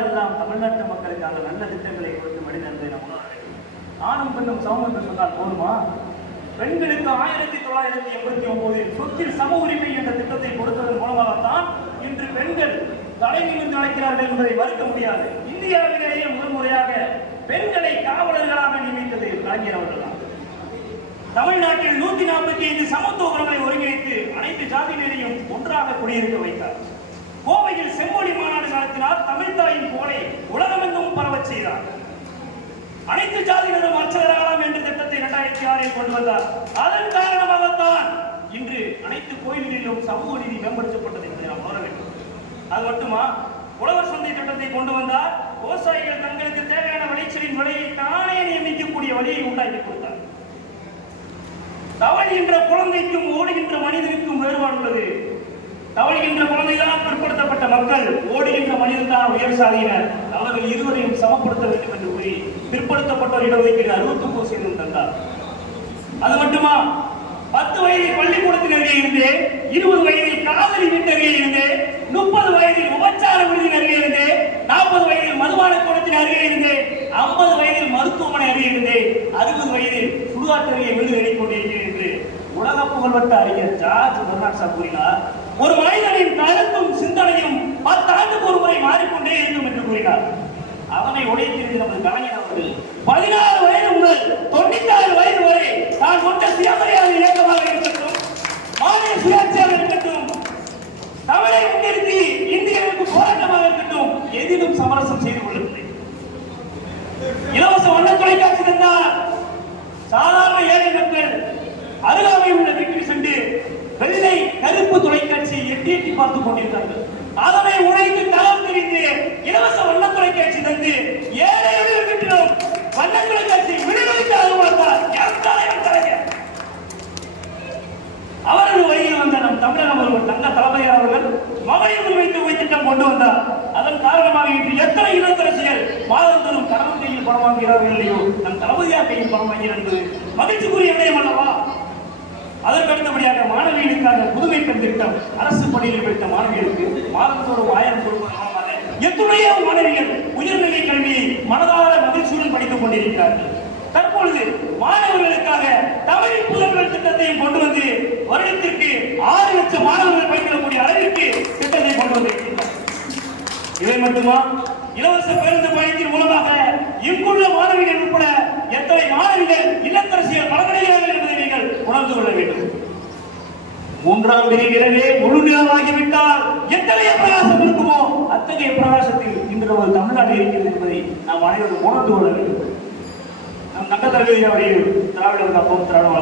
எல்லாம் தமிழ்நாட்டு மக்களுக்காக நல்ல திட்டங்களை கொடுத்து மனித என்பதை நாம் உணர வேண்டும். ஆணும் பெண்ணும் சமம் என்று சொன்னால் போதுமா? பெண்களுக்கு 1989 சொத்தில் சம உரிமை என்ற திட்டத்தை கொடுத்ததன் மூலமாகத்தான் இன்று பெண்கள் தலை நிமிர்ந்து நடக்கிறார்கள் என்பதை மறுக்க முடியாது. இந்தியாவிலேயே முதல் முறையாக பெண்களை காவலர்களாக நியமித்தது கலைஞர் அவர்கள் தான். தமிழ்நாட்டில் 145 சமத்துவ குரலை ஒருங்கிணைத்து அனைத்து ஜாதியினரையும் ஒன்றாக குடியிருக்க வைத்தார். கோவையில் செம்மொழி மாநாடு நடத்தினார். தமிழ்தாயின் புகழை உலகமெங்கும் பரவச் செய்தார். அனைத்து ஜாதியினரும் அர்ச்சகராகலாம் என்ற திட்டத்தை 2006 கொண்டு வந்தார். அதன் காரணமாகத்தான் இன்று அனைத்து கோயில்களிலும் சமூக நீதி மேம்படுத்தப்பட்டது என்பதை நாம் உணர வேண்டும். அது மட்டுமா, உழவர் சந்தை திட்டத்தை கொண்டு வந்தார். விவசாயிகள் தங்களுக்கு தேவையான விளைச்சலின் விலையை தானே நியமிக்கக்கூடிய வழியை உண்டாக்கி கொடுத்தார். தவழ்கின்ற குழந்தைக்கும் ஓடுகின்ற மனிதனுக்கும் வேறுபாடு உள்ளது. தவழ்கின்ற குழந்தைதான் பிற்படுத்தப்பட்ட மக்கள், ஓடுகின்ற மனிதன் தான் உயர் சாதியினர். அவர்கள் இருவரையும் சமப்படுத்த வேண்டும் என்று கூறி பிற்படுத்தப்பட்டோர் இடஒதுக்கீடு 69% தந்தார். அது மட்டுமா, 10 வயதில் பள்ளிக்கூடத்தின் அருகே இருந்து, 20 வயதில் காதலி வீட்டு அருகே இருந்து, 30 வயதில் விபச்சார விடுதியின் அருகே இருந்து, 40 வயதில் மதுபான கூடத்தின் அருகே இருந்து, 50 வயதில் மருத்துவமனை அருகே இருந்து, 60 வயதில் சுடுகாட்டு அருகே வீடு எண்ணிக்கொண்டிருக்கிறேன் என்று உலக புகழ்பெற்ற அறிஞர் ஜார்ஜ் பெர்னார்ட் கூறினார். ஒரு மனிதனின் கருத்தும் சிந்தனையும் 10 ஆண்டுக்கு ஒரு முறை மாறிக்கொண்டே இருக்கும் என்று கூறினார். அவனை உடைத்திருந்த நமது கலைஞர் அவர்கள் 16 வயது முதல் 96 வயது வரை தான் கொண்ட சுயமரியாதை இயக்கமாக இருக்கட்டும், மாநில சுயாட்சியாக இருக்கட்டும், தமிழை முன்னிறுத்தி இந்தியாவுக்கு போராட்டமாக இருக்கட்டும், எதிலும் சமரசம் செய்து கொள்ளவில்லை. இலவச வண்ண தொலைக்காட்சி தந்தார். சாதாரண ஏழை மக்கள் அருகாமையில் உள்ள வீட்டில் சென்று வெள்ளை கருப்பு தொலைக்காட்சியை எட்டி பார்த்துக் கொண்டிருந்தார்கள். அதனை உடைத்து தளம் தெரிந்து இலவச வண்ண தொலைக்காட்சி தந்து ஏழை வீட்டிலும் வண்ண தொலைக்காட்சி விடுதலைக்கு ஆதரவாத்தார். அவரது வழியில் வந்த நம் தமிழக முதல்வர் தங்க தலைமையார் அவர்கள் மகளிர் உரிமை தொகை திட்டம் கொண்டு வந்தார். அதன் காரணமாக இன்று எத்தனை இளத்தரசிகள் மாதந்தோறும் கணவன் கையில் பணம் வாங்குகிறார்கள் இல்லையோ, நம் தளபதியார் கையில் பணம் வாங்கிறார் என்பது மகிழ்ச்சிக்குரிய விடயம் அல்லவா? அதற்கு அடுத்தபடியாக மாணவிகளுக்காக புதுமை பெண் திட்டம். அரசு பள்ளியில் படித்த மாணவிகளுக்கு மாதந்தோறும் 1000 கொடுப்பதற்காக எத்தனையோ மாணவிகள் உயர்நிலை கல்வியை மனதார மகிழ்ச்சியுடன் படித்துக் கொண்டிருக்கிறார்கள். தற்பொழுது மாணவர்களுக்காக தமிழ் புதல்வர் திட்டத்தையும் கொண்டு வந்து வருடத்திற்கு 6 லட்சம் மாணவர்கள் பயிலக்கூடிய அளவிற்கு திட்டத்தை கொண்டு வந்திருக்கிறார். இவை மட்டுமா, இலவச பேருந்து பயணத்தின் மூலமாக இங்குள்ள மாணவிகள் உட்பட எத்தனை மாணவிகள் இல்லத்தரசிகள் பலனடைகிறார்கள் என்பதை நீங்கள் உணர்ந்து கொள்ள வேண்டும். 3ஆம் பிரிவிலே முழு நிலவாகிவிட்டால் எத்தகைய பிரகாசம் இருக்குமோ அத்தகைய பிரகாசத்தில் இன்று நமது தமிழ்நாடு இருக்கிறது என்பதை நாம் அனைவரும் உணர்ந்து கொள்ள வேண்டும். நம் தங்க தலைவர் திராவிட அப்பம் திராவிட